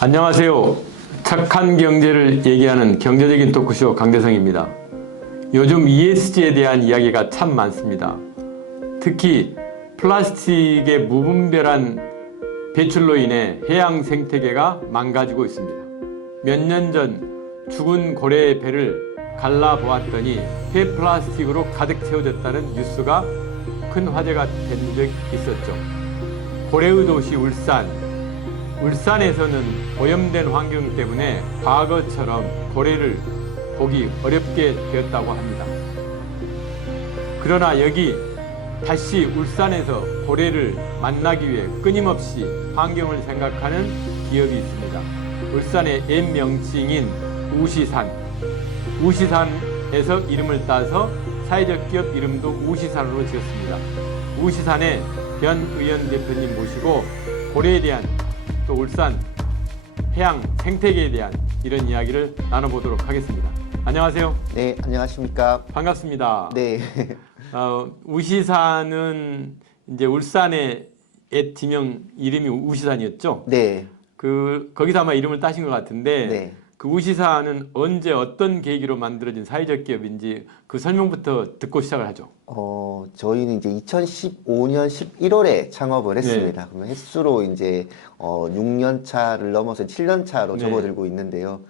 안녕하세요. 착한 경제를 얘기하는 경제적인 토크쇼 강대성입니다. 요즘 ESG에 대한 이야기가 참 많습니다. 특히 플라스틱의 무분별한 배출로 인해 해양 생태계가 망가지고 있습니다. 몇 년 전 죽은 고래의 배를 갈라보았더니 폐플라스틱으로 가득 채워졌다는 뉴스가 큰 화제가 된 적 있었죠. 고래의 도시 울산에서는 오염된 환경 때문에 과거처럼 고래를 보기 어렵게 되었다고 합니다. 그러나 여기 다시 울산에서 고래를 만나기 위해 끊임없이 환경을 생각하는 기업이 있습니다. 울산의 옛 명칭인 우시산에서 이름을 따서 사회적 기업 이름도 우시산으로 지었습니다. 우시산의 변 의원 대표님 모시고 고래에 대한 또 울산 해양 생태계에 대한 이런 이야기를 나눠보도록 하겠습니다. 안녕하세요. 네, 안녕하십니까. 반갑습니다. 네. 우시산은 이제 울산의 옛 지명 이름이 우시산이었죠? 네. 거기서 아마 이름을 따신 것 같은데, 네. 그 우시산은 언제 어떤 계기로 만들어진 사회적 기업인지 그 설명부터 듣고 시작을 하죠. 저희는 이제 2015년 11월에 창업을 했습니다. 네. 그러면 횟수로 이제 6년 차를 넘어서 7년 차로 네. 접어들고 있는데요.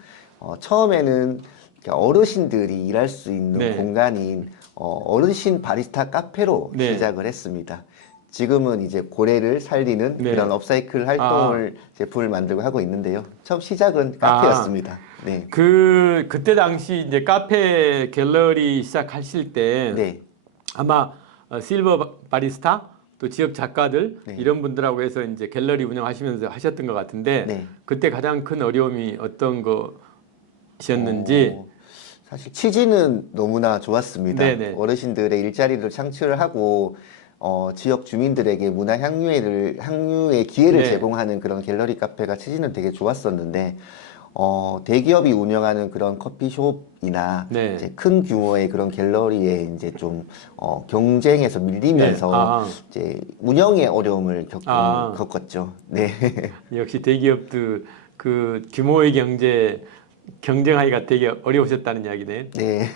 처음에는 어르신들이 일할 수 있는 네. 공간인 어르신 바리스타 카페로 네. 시작을 했습니다. 지금은 이제 고래를 살리는 네. 그런 업사이클 활동을 제품을 만들고 하고 있는데요. 처음 시작은 카페였습니다. 네. 그때 당시 이제 카페 갤러리 시작하실 때 네. 아마 실버 바리스타 또 지역 작가들 네. 이런 분들하고 해서 이제 갤러리 운영하시면서 하셨던 것 같은데 네. 그때 가장 큰 어려움이 어떤 것이었는지. 사실 취지는 너무나 좋았습니다. 네네. 어르신들의 일자리를 창출을 하고 지역 주민들에게 문화 향유의 기회를 네. 제공하는 그런 갤러리 카페가 취지는 되게 좋았었는데 대기업이 운영하는 그런 커피숍이나 네. 이제 큰 규모의 그런 갤러리에 이제 좀 경쟁에서 밀리면서 네. 이제 운영의 어려움을 겪었죠. 네. 역시 대기업도 그 규모의 경쟁하기가 되게 어려우셨다는 이야기네. 네.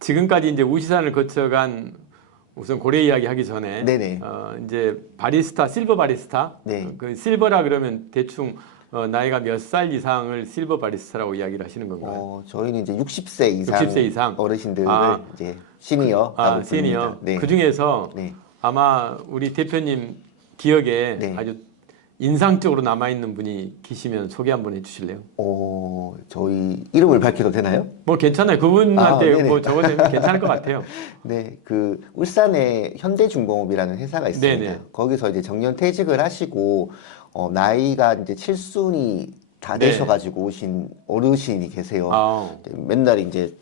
지금까지 이제 우시산을 거쳐간 우선 고래 이야기 하기 전에 네네. 이제 바리스타, 실버 바리스타. 네. 그 실버라 그러면 대충 나이가 몇 살 이상을 실버 바리스타라고 이야기를 하시는 건가요? 저희는 이제 60세 이상, 60세 이상 어르신들을 이제 시니어라고 시니어. 부릅니다. 네. 그 중에서 네. 아마 우리 대표님 기억에 네. 아주 인상적으로 남아있는 분이 계시면 소개 한번 해주실래요? 저희 이름을 밝혀도 되나요? 뭐 괜찮아요. 그분한테 네네. 뭐 적어내면 괜찮을 것 같아요. 네, 울산에 현대중공업이라는 회사가 있습니다. 네네. 거기서 이제 정년 퇴직을 하시고 나이가 이제 칠순이 다 네. 되셔가지고 오신 어르신이 계세요. 아, 맨날 이제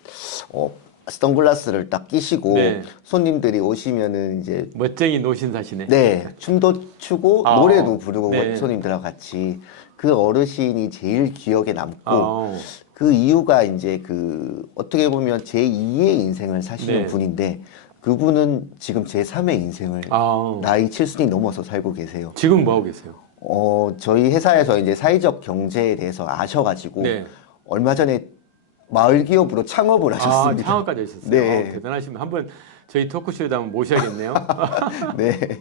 선글라스를 딱 끼시고 네. 손님들이 오시면은 이제 멋쟁이 노신사시네. 네, 춤도 추고 노래도 부르고 네. 손님들하고 같이 그 어르신이 제일 기억에 남고 그 이유가 이제 어떻게 보면 제2의 인생을 사시는 네. 분인데 그분은 지금 제3의 인생을 나이 7순이 넘어서 살고 계세요. 지금 뭐 하고 계세요? 저희 회사에서 이제 사회적 경제에 대해서 아셔가지고 네. 얼마 전에 마을 기업으로 창업을 하셨습니다. 창업까지 하셨어요. 네. 대단하시면 한번 저희 토크쇼에다 한번 모셔야겠네요. 네.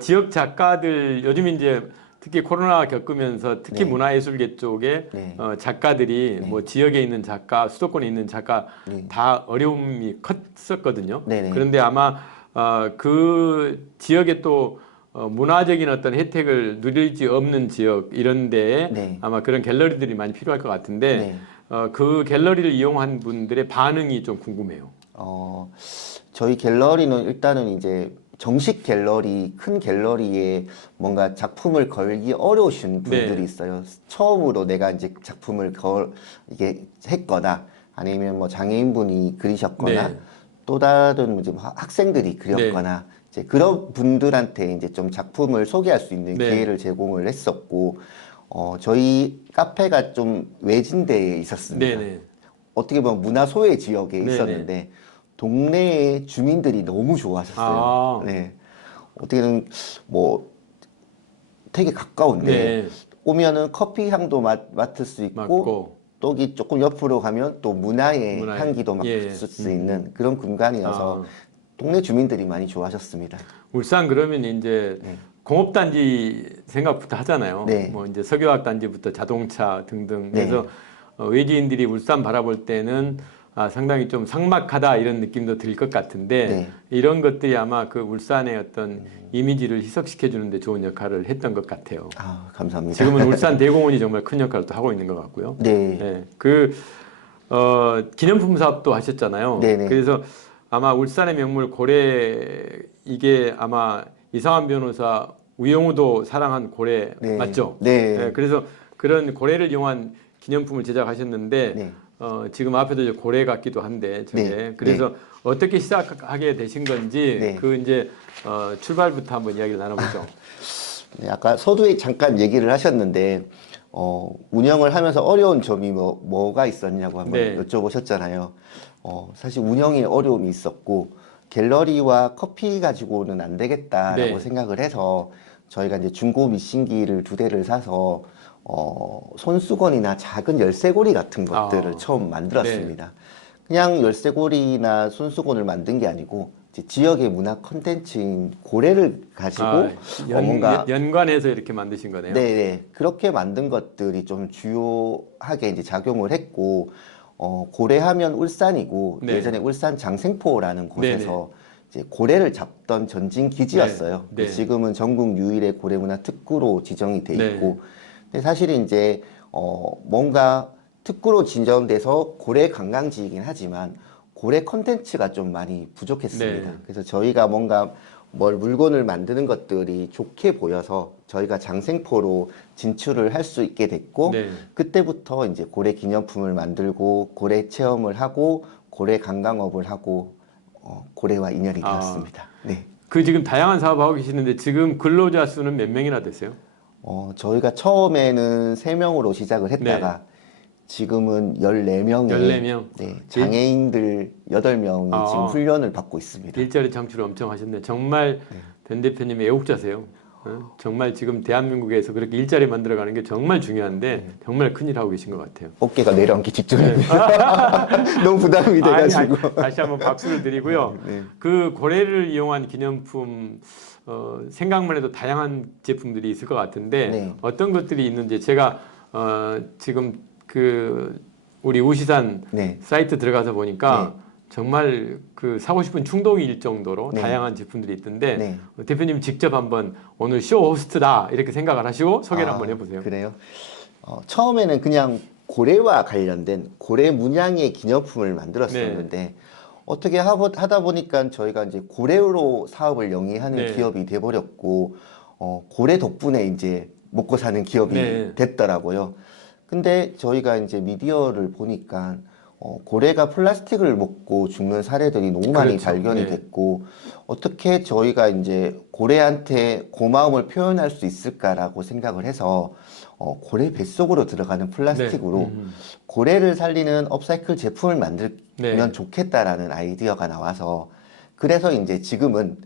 지역 작가들 요즘 이제 특히 코로나 겪으면서 특히 네. 문화예술계 쪽에 네. 작가들이 네. 뭐 지역에 있는 작가, 수도권에 있는 작가 네. 다 어려움이 컸었거든요. 네네. 그런데 아마 그 지역에 또 문화적인 어떤 혜택을 누릴 수 없는 지역 이런 데에 네. 아마 그런 갤러리들이 많이 필요할 것 같은데 네. 그 갤러리를 이용한 분들의 반응이 좀 궁금해요. 저희 갤러리는 일단은 이제 정식 갤러리, 큰 갤러리에 뭔가 작품을 걸기 어려우신 분들이 네. 있어요. 처음으로 내가 이제 작품을 이게 했거나 아니면 뭐 장애인분이 그리셨거나 네. 또 다른 이제 학생들이 그렸거나 이제 그런 분들한테 이제 좀 작품을 소개할 수 있는 네. 기회를 제공을 했었고, 저희 카페가 좀 외진데에 있었습니다. 네네. 어떻게 보면 문화 소외 지역에 네네. 있었는데 동네의 주민들이 너무 좋아하셨어요. 네. 어떻게든 뭐 되게 가까운데 네. 오면은 커피 향도 맡을 수 있고 맞고. 또기 조금 옆으로 가면 또 문화의 문화의- 향기도 예. 맡을 수 있는 그런 공간이어서 동네 주민들이 많이 좋아하셨습니다. 울산 그러면 이제 네. 공업단지 생각부터 하잖아요. 네. 뭐 이제 석유화학단지부터 자동차 등등. 네. 그래서 외지인들이 울산 바라볼 때는 상당히 좀 삭막하다 이런 느낌도 들 것 같은데 네. 이런 것들이 아마 그 울산의 어떤 이미지를 희석시켜 주는데 좋은 역할을 했던 것 같아요. 아, 감사합니다. 지금은 울산 대공원이 정말 큰 역할을 또 하고 있는 것 같고요. 네. 네. 기념품 사업도 하셨잖아요. 네네. 그래서 아마 울산의 명물 고래 이게 아마 이상한 변호사 우영우도 사랑한 고래 네. 맞죠? 네. 그래서 그런 고래를 이용한 기념품을 제작하셨는데 네. 지금 앞에도 이제 고래 같기도 한데 저게 네. 그래서 어떻게 시작하게 되신 건지 네. 그 이제 출발부터 한번 이야기를 나눠보죠. 네, 아까 서두에 잠깐 얘기를 하셨는데 운영을 하면서 어려운 점이 뭐가 있었냐고 한번 네. 여쭤보셨잖아요. 사실 운영에 어려움이 있었고 갤러리와 커피 가지고는 안 되겠다라고 네. 생각을 해서 저희가 이제 중고 미싱기를 2대를 사서 손수건이나 작은 열쇠고리 같은 것들을 처음 만들었습니다. 그냥 열쇠고리나 손수건을 만든 게 아니고 이제 지역의 문화 콘텐츠인 고래를 가지고 뭔가 연관해서 이렇게 만드신 거네요. 네, 그렇게 만든 것들이 좀 주요하게 이제 작용을 했고 고래하면 울산이고 네. 예전에 울산 장생포라는 곳에서 네네. 이제 고래를 잡던 전진 기지였어요. 네. 네. 지금은 전국 유일의 고래문화 특구로 지정이 돼 네. 있고, 근데 사실 이제 뭔가 특구로 지정돼서 고래 관광지이긴 하지만 고래 콘텐츠가 좀 많이 부족했습니다. 네. 그래서 저희가 뭔가 물건을 만드는 것들이 좋게 보여서 저희가 장생포로 진출을 할 수 있게 됐고 네. 그때부터 이제 고래 기념품을 만들고 고래 체험을 하고 고래 관광업을 하고 고래와 인연이 되었습니다. 네. 그 지금 다양한 사업 하고 계시는데 지금 근로자 수는 몇 명이나 되세요? 저희가 처음에는 3명으로 시작을 했다가 지금은 14명의 14명. 네, 장애인들 8명이 아. 지금 훈련을 받고 있습니다. 일자리 창출을 엄청 하셨네. 정말 변 대표님 애국자세요. 정말 지금 대한민국에서 그렇게 일자리 만들어가는 게 정말 중요한데 정말 큰일 하고 계신 것 같아요. 어깨가 내려앉기 직전입니다. 너무 부담이 돼가지고. 아니, 다시 한번 박수를 드리고요. 네. 그 고래를 이용한 기념품 생각만 해도 다양한 제품들이 있을 것 같은데 네. 어떤 것들이 있는지 제가 지금 그 우리 우시산 네. 사이트 들어가서 보니까 정말 그 사고 싶은 충동이 일 정도로 네. 다양한 제품들이 있던데 네. 대표님 직접 한번 오늘 쇼 호스트다 이렇게 생각을 하시고 소개를 한번 해보세요. 그래요? 처음에는 그냥 고래와 관련된 고래 문양의 기념품을 만들었었는데 어떻게 하다 보니까 저희가 이제 고래로 사업을 영위하는 네. 기업이 돼버렸고 고래 덕분에 이제 먹고 사는 기업이 네. 됐더라고요. 근데 저희가 이제 미디어를 보니까 고래가 플라스틱을 먹고 죽는 사례들이 너무 많이 그렇죠. 발견이 네. 됐고 어떻게 저희가 이제 고래한테 고마움을 표현할 수 있을까라고 생각을 해서 고래 뱃속으로 들어가는 플라스틱으로 고래를 살리는 업사이클 제품을 만들면 네. 좋겠다라는 아이디어가 나와서 그래서 이제 지금은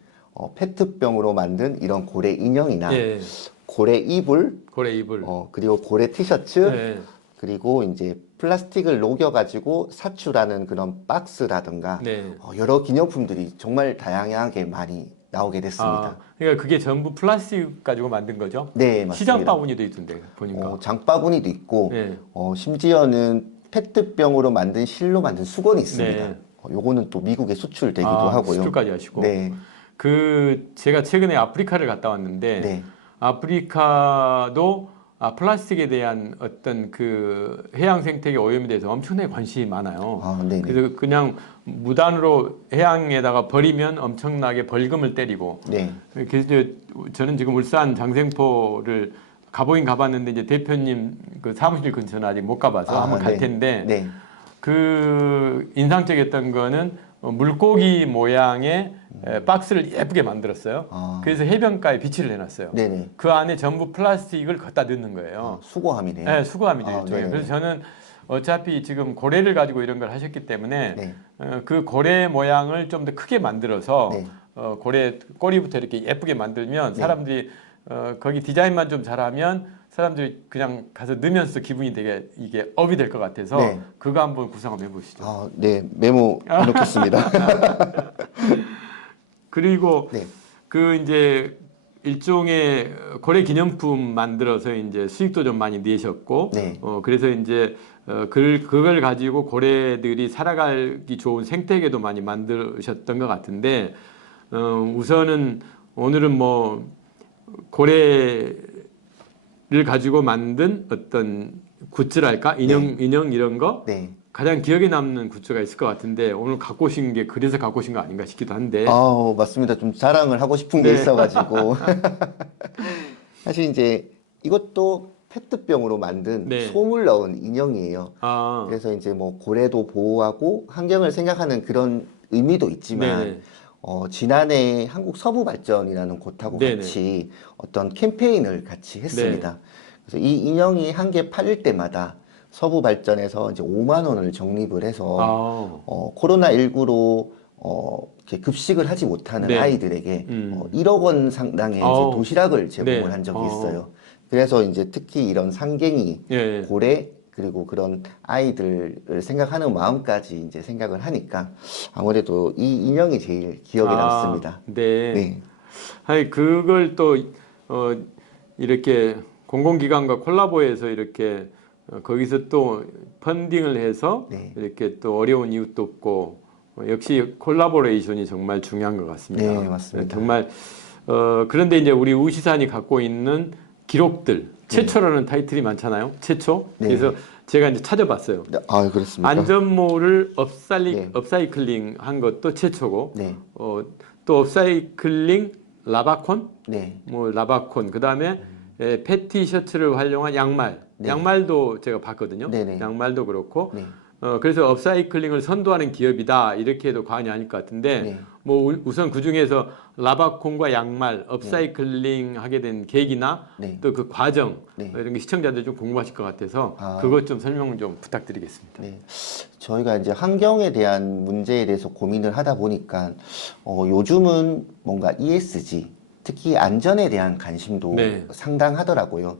페트병으로 만든 이런 고래 인형이나 예. 고래 이불 고래 이불. 그리고 고래 티셔츠 네. 그리고 이제 플라스틱을 녹여가지고 사출하는 그런 박스라든가 네. 여러 기념품들이 정말 다양하게 많이 나오게 됐습니다. 그러니까 그게 전부 플라스틱 가지고 만든 거죠? 네, 맞습니다. 시장 바구니도 있던데 보니까. 장바구니도 있고 네. 심지어는 페트병으로 만든 실로 만든 수건이 있습니다. 네. 요거는 또 미국에 수출되기도 하고요. 수출까지 하시고. 네, 제가 최근에 아프리카를 갔다 왔는데 네, 아프리카도 플라스틱에 대한 어떤 그 해양 생태계 오염에 대해서 엄청나게 관심이 많아요. 네네. 그래서 그냥 무단으로 해양에다가 버리면 엄청나게 벌금을 때리고. 네, 그래서 이제 저는 지금 울산 장생포를 가보긴 가봤는데 이제 대표님 그 사무실 근처는 아직 못 가봐서 한번 갈 네. 텐데 네, 그 인상적이었던 거는 물고기 모양의 박스를 예쁘게 만들었어요. 그래서 해변가에 비치를 해놨어요. 네네. 그 안에 전부 플라스틱을 갖다 넣는 거예요. 수거함이네요. 네, 수거함이죠. 일종의. 네네. 그래서 저는 어차피 지금 고래를 가지고 이런 걸 하셨기 때문에 네. 그 고래 모양을 좀 더 크게 만들어서 네. 고래 꼬리부터 이렇게 예쁘게 만들면 사람들이 거기 디자인만 좀 잘하면 사람들이 그냥 가서 넣으면서 기분이 되게 이게 업이 될 것 같아서 네. 그거 한번 구상 한번 해보시죠. 아, 네, 메모해 놓겠습니다. 그리고 네. 그 이제 일종의 고래 기념품 만들어서 이제 수익도 좀 많이 내셨고, 네. 그래서 이제 그걸 가지고 고래들이 살아가기 좋은 생태계도 많이 만드셨던 것 같은데, 우선은 오늘은 뭐 고래를 가지고 만든 어떤 굿즈랄까 인형 이런 거 네. 가장 기억에 남는 굿즈가 있을 것 같은데 오늘 갖고 오신 게 그래서 갖고 오신 거 아닌가 싶기도 한데. 아, 맞습니다. 좀 자랑을 하고 싶은 게 네. 있어가지고. 사실 이제 이것도 페트병으로 만든 네. 솜을 넣은 인형이에요. 아, 그래서 이제 뭐 고래도 보호하고 환경을 생각하는 그런 의미도 있지만, 네네. 지난해 한국 서부발전이라는 곳하고 네네. 같이 어떤 캠페인을 같이 했습니다. 그래서 이 인형이 한 개 팔릴 때마다 서부발전에서 이제 5만 원을 적립을 해서 아, 코로나19로 이렇게 급식을 하지 못하는 네. 아이들에게 1억 원 상당의 이제 아우, 도시락을 제공을 네. 한 적이 있어요. 그래서 이제 특히 이런 상갱이, 예. 고래, 그리고 그런 아이들을 생각하는 마음까지 이제 생각을 하니까 아무래도 이 인형이 제일 기억에 남습니다. 네. 네. 아니 그걸 또 이렇게 공공기관과 콜라보해서 이렇게 거기서 또 펀딩을 해서 네. 이렇게 또 어려운 이웃 돕고 역시 콜라보레이션이 정말 중요한 것 같습니다. 네, 맞습니다. 정말 그런데 이제 우리 우시산이 갖고 있는 기록들 최초라는 타이틀이 많잖아요. 최초. 네. 그래서 제가 이제 찾아봤어요. 네, 아, 그렇습니까? 안전모를 네. 업사이클링 한 것도 최초고, 네. 또 업사이클링 라바콘, 네. 뭐 라바콘, 그 다음에 패티 셔츠를 활용한 양말, 네. 양말도 제가 봤거든요. 네네. 양말도 그렇고, 네. 그래서 업사이클링을 선도하는 기업이다 이렇게 해도 과언이 아닐 것 같은데, 네. 뭐 우선 그 중에서 라바콘과 양말 업사이클링 하게 된 계기나 네. 또 그 과정 네. 이런 게 시청자들 좀 궁금하실 것 같아서 아. 그것 좀 설명 좀 부탁드리겠습니다. 네. 저희가 이제 환경에 대한 문제에 대해서 고민을 하다 보니까 요즘은 뭔가 ESG, 특히 안전에 대한 관심도 네. 상당하더라고요.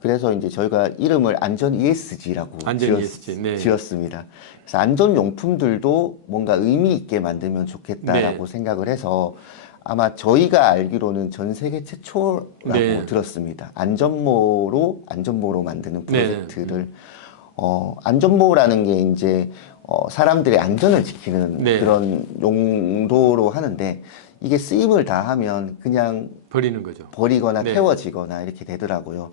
그래서 이제 저희가 이름을 안전 ESG라고 안전 ESG, 네. 지었습니다. 그래서 안전용품들도 뭔가 의미 있게 만들면 좋겠다라고 네. 생각을 해서 아마 저희가 알기로는 전 세계 최초라고 네. 들었습니다. 안전모로 만드는 네. 프로젝트를 안전모라는 게 이제 사람들의 안전을 지키는 네. 그런 용도로 하는데 이게 쓰임을 다하면 그냥 버리는 거죠. 버리거나 네. 태워지거나 이렇게 되더라고요.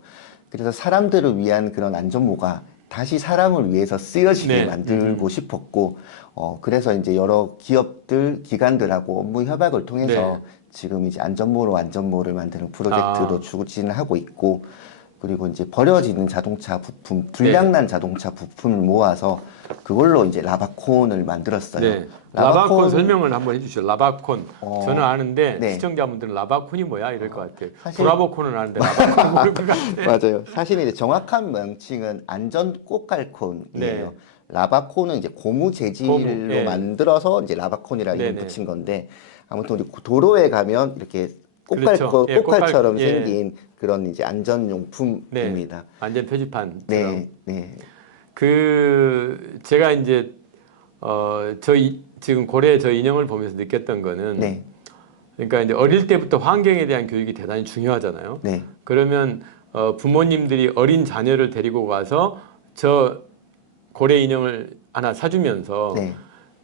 그래서 사람들을 위한 그런 안전모가 다시 사람을 위해서 쓰여지게 네. 만들고 싶었고, 그래서 이제 여러 기업들, 기관들하고 업무 협약을 통해서 네. 지금 이제 안전모를 만드는 프로젝트도 아. 추진하고 있고, 그리고 이제 버려지는 자동차 부품, 불량난 자동차 부품을 모아서 그걸로 이제 라바콘을 만들었어요. 네. 라바콘 설명을 한번 해주시죠. 라바콘. 저는 아는데 네. 시청자분들은 시청자분들은 라바콘이 뭐야 이럴 것 같아요. 사실- 브라보콘은 아는데 라바콘은 모를 것 같아요. 맞아요. 사실 이제 정확한 명칭은 안전 꽃갈콘이에요. 네. 라바콘은 이제 고무 재질로 고무, 예. 만들어서 이제 라바콘이라 이름 네네. 붙인 건데 아무튼 우리 도로에 가면 이렇게 그렇죠. 예, 꽃갈처럼 예. 생긴 그런 이제 안전용품입니다. 네. 안전 표지판. 네, 네, 제가 이제 지금 고래 저 인형을 보면서 느꼈던 거는 네, 그러니까 이제 어릴 때부터 환경에 대한 교육이 대단히 중요하잖아요. 네, 그러면 부모님들이 어린 자녀를 데리고 가서 저 고래 인형을 하나 사주면서 네,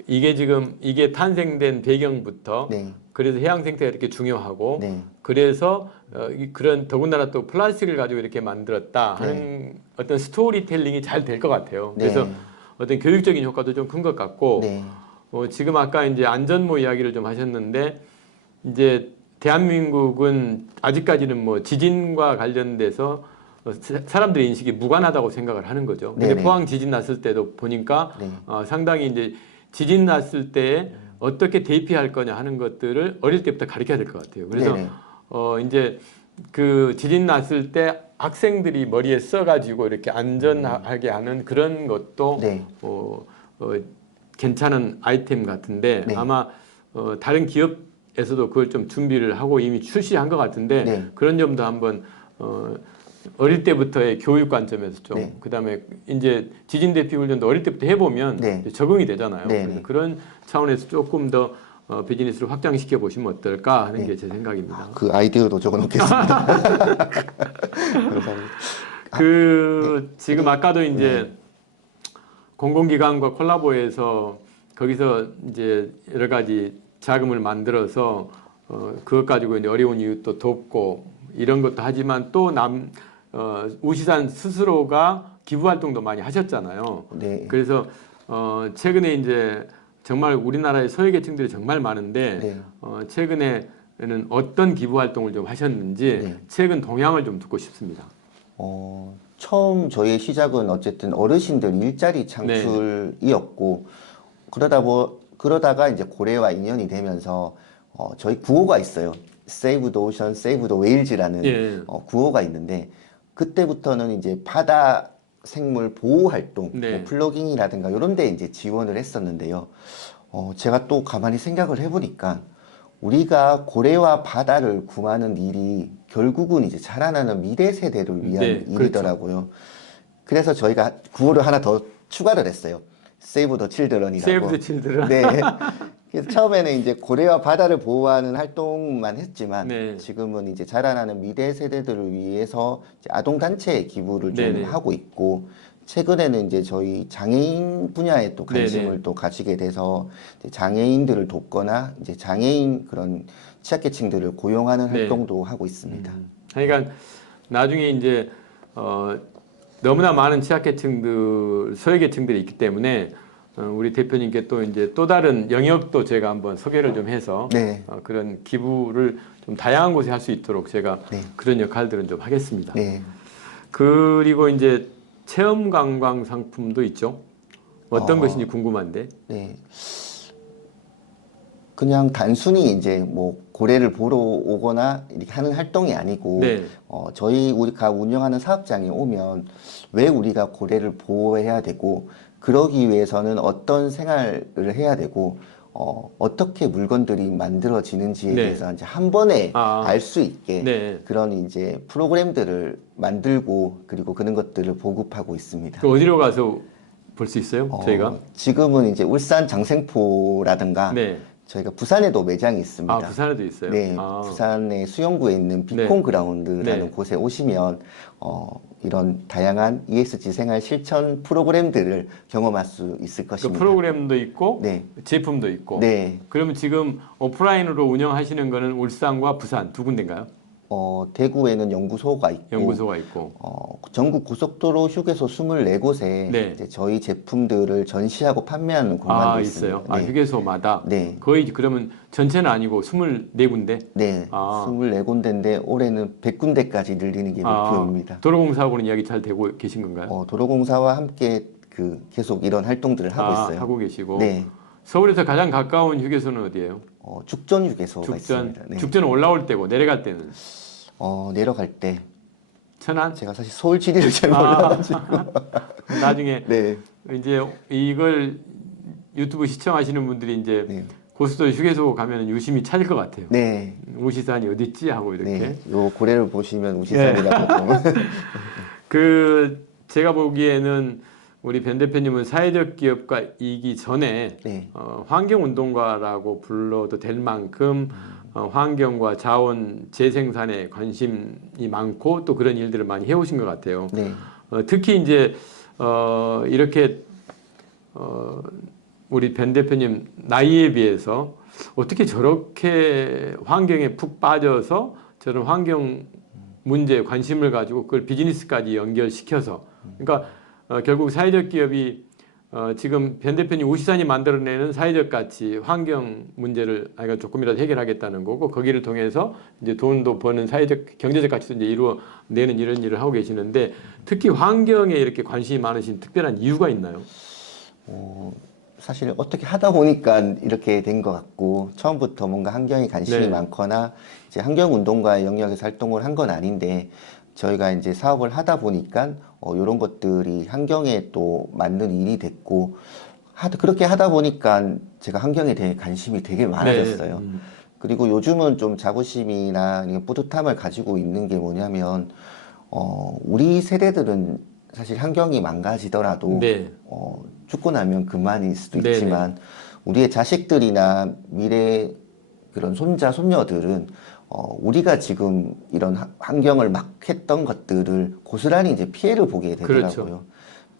이게 탄생된 배경부터 네, 그래서 해양 생태가 이렇게 중요하고 네, 그래서 그런 더군다나 또 플라스틱을 가지고 이렇게 만들었다 하는 어떤 스토리텔링이 잘 될 것 같아요. 네. 그래서 어떤 교육적인 효과도 좀 큰 것 같고 네, 지금 아까 이제 안전모 이야기를 좀 하셨는데 이제 대한민국은 아직까지는 뭐 지진과 관련돼서 사람들의 인식이 무관하다고 생각을 하는 거죠. 근데 네네. 포항 지진 났을 때도 보니까 네. 상당히 이제 지진 났을 때 어떻게 대피할 거냐 하는 것들을 어릴 때부터 가르쳐야 될 것 같아요. 그래서 네네. 이제 그 지진 났을 때 학생들이 머리에 써가지고 이렇게 안전하게 하는 그런 것도 네. 괜찮은 아이템 같은데 네. 아마 다른 기업 에서도 그걸 좀 준비를 하고 이미 출시한 것 같은데 네. 그런 점도 한번 어릴 때부터의 교육 관점에서 좀 네. 그다음에 이제 지진 대피 훈련도 어릴 때부터 해보면 네. 이제 적응이 되잖아요. 네, 그래서 네. 그런 차원에서 조금 더 비즈니스를 확장시켜 보시면 어떨까 하는 네. 게 제 생각입니다. 그 아이디어도 적어놓겠습니다. 감사합니다. 지금 아까도 이제 공공기관과 콜라보해서 거기서 이제 여러 가지 자금을 만들어서 그것 가지고 이제 어려운 이웃도 돕고 이런 것도 하지만 또 우시산 스스로가 기부 활동도 많이 하셨잖아요. 네. 그래서 최근에 이제 정말 우리나라의 소외계층들이 정말 많은데 네. 최근에는 어떤 기부 활동을 좀 하셨는지 네. 최근 동향을 좀 듣고 싶습니다. 처음 저희의 시작은 어쨌든 어르신들 일자리 창출이었고 그러다가 이제 고래와 인연이 되면서 저희 구호가 있어요. Save the Ocean, Save the Whales라는 예. 구호가 있는데 그때부터는 이제 바다 생물 보호 활동, 네. 뭐 플로깅이라든가 이런 데 이제 지원을 했었는데요. 제가 또 가만히 생각을 해보니까 우리가 고래와 바다를 구하는 일이 결국은 이제 자라나는 미래 세대를 위한 네, 일이더라고요. 그래서 저희가 구호를 하나 더 추가를 했어요. Save the Children이라고. Save the Children. 네. 그래서 처음에는 이제 고래와 바다를 보호하는 활동만 했지만 네. 지금은 이제 자라나는 미래 세대들을 위해서 이제 아동 단체에 기부를 좀 네네. 하고 있고 최근에는 이제 저희 장애인 분야에 또 관심을 네네. 또 가지게 돼서 이제 장애인들을 돕거나 이제 장애인 그런 취약계층들을 고용하는 네. 활동도 하고 있습니다. 그러니까 나중에 이제 너무나 많은 취약계층들, 소외계층들이 있기 때문에 우리 대표님께 또 이제 또 다른 영역도 제가 한번 소개를 좀 해서 네. 그런 기부를 좀 다양한 곳에 할 수 있도록 제가 네. 그런 역할들은 좀 하겠습니다. 네. 그리고 이제 체험 관광 상품도 있죠. 어떤 어. 것인지 궁금한데. 네. 그냥 단순히 이제 뭐 고래를 보러 오거나 이렇게 하는 활동이 아니고 네. 우리가 운영하는 사업장에 오면 왜 우리가 고래를 보호해야 되고 그러기 위해서는 어떤 생활을 해야 되고 어떻게 물건들이 만들어지는지에 네. 대해서 이제 한 번에 아. 알 수 있게 네. 그런 이제 프로그램들을 만들고 그리고 그런 것들을 보급하고 있습니다. 그 어디로 가서 볼 수 있어요? 저희가? 지금은 이제 울산 장생포라든가 네. 저희가 부산에도 매장이 있습니다. 아, 부산에도 있어요? 네, 아. 부산의 수영구에 있는 네. 비콘 그라운드라는 네. 곳에 오시면 이런 다양한 ESG 생활 실천 프로그램들을 경험할 수 있을 그 것입니다. 프로그램도 있고 네. 제품도 있고. 네, 그러면 지금 오프라인으로 운영하시는 거는 울산과 부산 두 군데인가요? 대구에는 연구소가 있고 연구소가 있고. 전국 고속도로 휴게소 24곳에 네. 이제 저희 제품들을 전시하고 판매하는 공간도 아, 있습니다. 있어요. 아, 네. 휴게소마다. 네. 거의 그러면 전체는 아니고 24군데. 네, 아. 24군데인데 올해는 100군데까지 늘리는 게 목표입니다. 도로공사하고는 이야기 잘 되고 계신 건가요? 도로공사와 함께 계속 이런 활동들을 하고 있어요. 하고 계시고. 네, 서울에서 가장 가까운 휴게소는 어디예요? 죽전 휴게소가 죽전. 있습니다. 네. 죽전은 올라올 때고 내려갈 때는 내려갈 때 천안. 제가 사실 서울 지리를 잘 몰라가지고 나중에 네, 이제 이걸 유튜브 시청하시는 분들이 이제 네, 고속도로 휴게소 가면 유심히 찾을 것 같아요. 네, 우시산이 어디 있지 하고 이렇게. 네. 요 고래를 보시면 우시산이라고 제가 보기에는 우리 변 대표님은 사회적 기업가 이기 전에 네, 환경운동가라고 불러도 될 만큼 환경과 자원 재생산에 관심이 많고 또 그런 일들을 많이 해오신 것 같아요. 네, 특히 이제 이렇게 우리 변 대표님 나이에 비해서 어떻게 저렇게 환경에 푹 빠져서 저런 환경 문제에 관심을 가지고 그걸 비즈니스까지 연결시켜서 그러니까 결국 사회적 기업이 지금 변 대표님 우시산이 만들어내는 사회적 가치, 환경 문제를 조금이라도 해결하겠다는 거고 거기를 통해서 이제 돈도 버는 사회적 경제적 가치도 이제 이루어내는 이런 일을 하고 계시는데 특히 환경에 이렇게 관심이 많으신 특별한 이유가 있나요? 사실 어떻게 하다 보니까 이렇게 된 것 같고 처음부터 뭔가 환경에 관심이 네. 많거나 이제 환경운동가의 영역에서 활동을 한 건 아닌데 저희가 이제 사업을 하다 보니까 이런 것들이 환경에 또 맞는 일이 됐고 그렇게 하다 보니까 제가 환경에 대해 관심이 되게 많아졌어요. 그리고 요즘은 좀 자부심이나 뿌듯함을 가지고 있는 게 뭐냐면 우리 세대들은 사실 환경이 망가지더라도 네. 죽고 나면 그만일 수도 네네. 있지만 우리의 자식들이나 미래 그런 손자, 손녀들은 우리가 지금 이런 환경을 막 했던 것들을 고스란히 이제 피해를 보게 되더라고요. 그렇죠.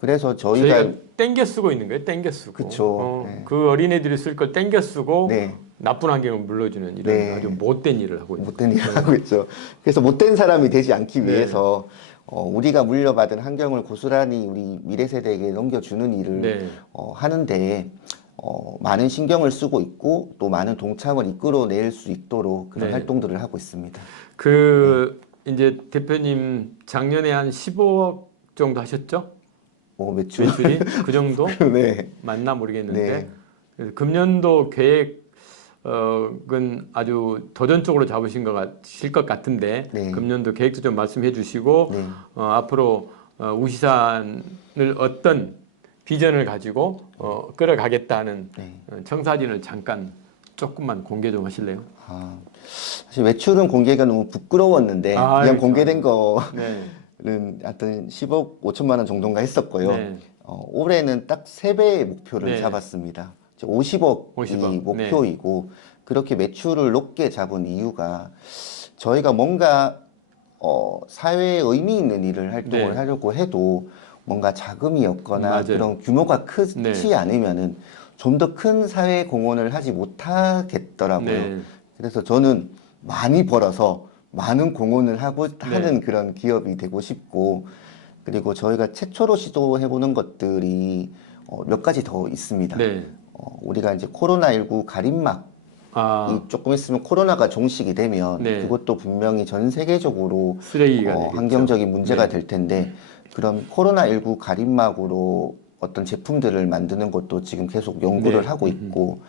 그래서 저희가 땡겨 쓰고 있는 거예요. 땡겨 쓰고. 그쵸. 네. 그 어린애들이 쓸 걸 땡겨 쓰고 네. 나쁜 환경을 물러주는 이런 네. 아주 못된 일을 하고 있는 못된 일을 하고 있죠. 그래서 못된 사람이 되지 않기 네. 위해서 우리가 물려받은 환경을 고스란히 우리 미래 세대에게 넘겨주는 일을 네. 하는데 많은 신경을 쓰고 있고 또 많은 동참을 이끌어낼 수 있도록 그런 네. 활동들을 하고 있습니다. 이제 대표님 작년에 한 15억 정도 하셨죠? 매출. 매출이 그 정도 네. 맞나 모르겠는데 네. 그래서 금년도 계획은 아주 도전적으로 잡으신 것 같은데 네. 금년도 계획도 좀 말씀해 주시고 네. 앞으로 우시산을 어떤 비전을 가지고 끌어가겠다는 네. 청사진을 잠깐 조금만 공개 좀 하실래요? 사실 매출은 공개가 너무 부끄러웠는데 그냥 그렇죠. 공개된 거 네. 는 하여튼 10억 5천만 원 정도인가 했었고요. 네. 올해는 딱 3배의 목표를 네. 잡았습니다. 50억이 50억. 목표이고 그렇게 매출을 높게 잡은 이유가 저희가 뭔가 사회에 의미 있는 일을 활동을 네. 하려고 해도 뭔가 자금이 없거나 맞아요. 그런 규모가 크지 네. 않으면은 좀 더 큰 사회 공헌을 하지 못하겠더라고요. 네. 그래서 저는 많이 벌어서 많은 공헌을 하는 그런 기업이 되고 싶고 그리고 저희가 최초로 시도해보는 것들이 몇 가지 더 있습니다. 네. 우리가 이제 코로나19 가림막이 조금 있으면 코로나가 종식이 되면 네. 그것도 분명히 전 세계적으로 쓰레기가 되겠죠. 환경적인 문제가 네. 될 텐데 그런 코로나19 가림막으로 어떤 제품들을 만드는 것도 지금 계속 연구를 네. 하고 있고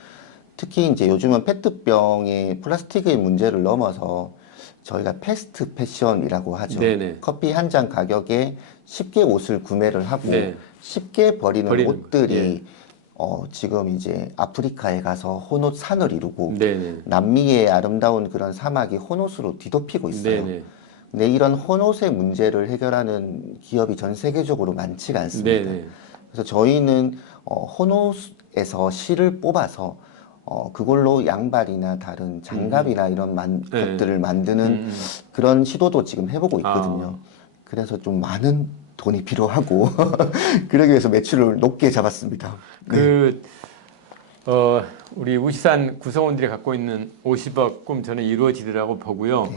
특히 이제 요즘은 페트병의 플라스틱의 문제를 넘어서 저희가 패스트 패션이라고 하죠. 네네. 커피 한 잔 가격에 쉽게 옷을 구매를 하고 네. 쉽게 버리는 옷들이 예. 지금 이제 아프리카에 가서 혼옷 산을 이루고 네네. 남미의 아름다운 그런 사막이 혼옷으로 뒤덮이고 있어요. 네네. 근데 이런 혼옷의 문제를 해결하는 기업이 전 세계적으로 많지가 않습니다. 네네. 그래서 저희는 혼옷에서 실을 뽑아서 그걸로 양발이나 다른 장갑이나 이런 네. 것들을 만드는 그런 시도도 지금 해보고 있거든요. 그래서 좀 많은 돈이 필요하고 그러기 위해서 매출을 높게 잡았습니다. 우리 우시산 구성원들이 갖고 있는 50억 꿈 저는 이루어지리라고 보고요.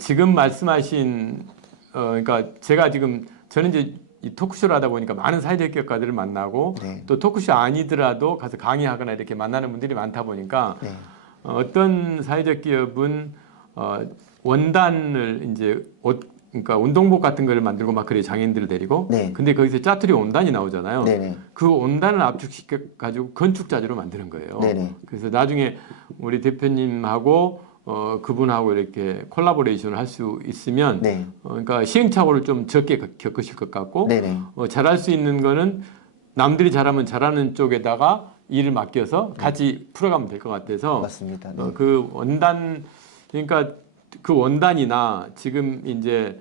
지금 말씀하신 그러니까 제가 지금 저는 이제 이 토크쇼를 하다 보니까 많은 사회적 기업가들을 만나고 또 토크쇼 아니더라도 가서 강의하거나 이렇게 만나는 분들이 많다 보니까 어떤 사회적 기업은 원단을 이제 그러니까 운동복 같은 거를 만들고 막 그래 장인들을 데리고 근데 거기서 짜투리 온단이 나오잖아요. 그 온단을 압축시켜 가지고 건축자재로 만드는 거예요. 그래서 나중에 우리 대표님하고 그분하고 이렇게 콜라보레이션을 할 수 있으면 그러니까 시행착오를 좀 적게 겪으실 것 같고 잘할 수 있는 거는 남들이 잘하면 잘하는 쪽에다가 일을 맡겨서 같이 풀어가면 될 것 같아서 맞습니다. 그 원단 그러니까 그 원단이나 지금 이제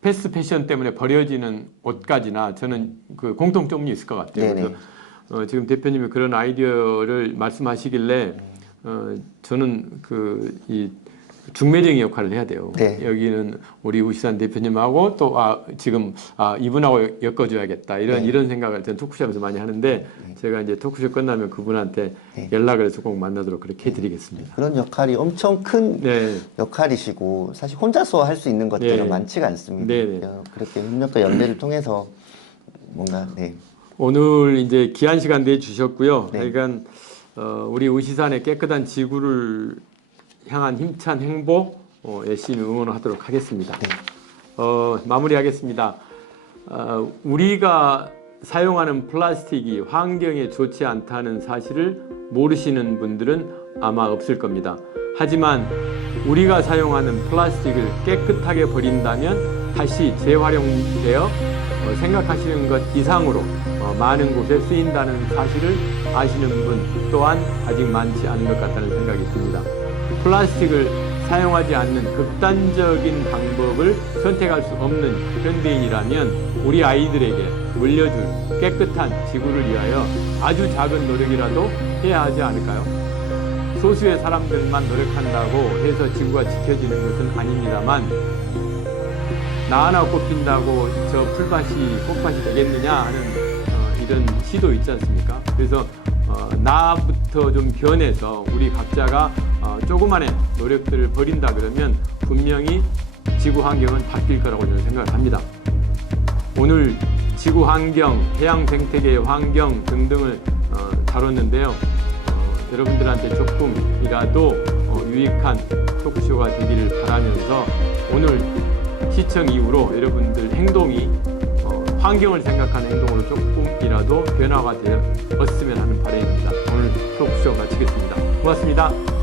패스트 패션 때문에 버려지는 옷까지나 저는 그 공통점이 있을 것 같아요. 그래서 지금 대표님이 그런 아이디어를 말씀하시길래 저는 이 중매쟁이 역할을 해야 돼요. 여기는 우리 우시산 대표님하고 또 지금 이분하고 엮어줘야겠다 이런 생각을 저는 토크쇼에서 많이 하는데 제가 이제 토크쇼 끝나면 그분한테 연락을 해서 꼭 만나도록 그렇게 해드리겠습니다. 그런 역할이 엄청 큰 역할이시고 사실 혼자서 할 수 있는 것들은 많지가 않습니다. 그렇게 협력과 연대를 통해서 뭔가 오늘 이제 귀한 시간 내주셨고요. 그러니까 우리 우시산의 깨끗한 지구를 향한 힘찬 행보 열심히 응원하도록 하겠습니다. 마무리하겠습니다. 우리가 사용하는 플라스틱이 환경에 좋지 않다는 사실을 모르시는 분들은 아마 없을 겁니다. 하지만 우리가 사용하는 플라스틱을 깨끗하게 버린다면 다시 재활용되어 생각하시는 것 이상으로 많은 곳에 쓰인다는 사실을 아시는 분 또한 아직 많지 않은 것 같다는 생각이 듭니다. 플라스틱을 사용하지 않는 극단적인 방법을 선택할 수 없는 현대인이라면 우리 아이들에게 물려줄 깨끗한 지구를 위하여 아주 작은 노력이라도 해야 하지 않을까요? 소수의 사람들만 노력한다고 해서 지구가 지켜지는 것은 아닙니다만 나 하나 꽃핀다고 저 풀밭이 꽃밭이 되겠느냐 하는 이런 시도 있지 않습니까? 그래서 나부터 좀 변해서 우리 각자가 조그만의 노력들을 벌인다 그러면 분명히 지구 환경은 바뀔 거라고 저는 생각을 합니다. 오늘 지구 환경, 해양 생태계 환경 등등을 다뤘는데요. 여러분들한테 조금이라도 유익한 토크쇼가 되기를 바라면서 오늘 시청 이후로 여러분들 행동이 환경을 생각하는 행동으로 조금이라도 변화가 되었으면 하는 바람입니다. 오늘 토크쇼 마치겠습니다. 고맙습니다.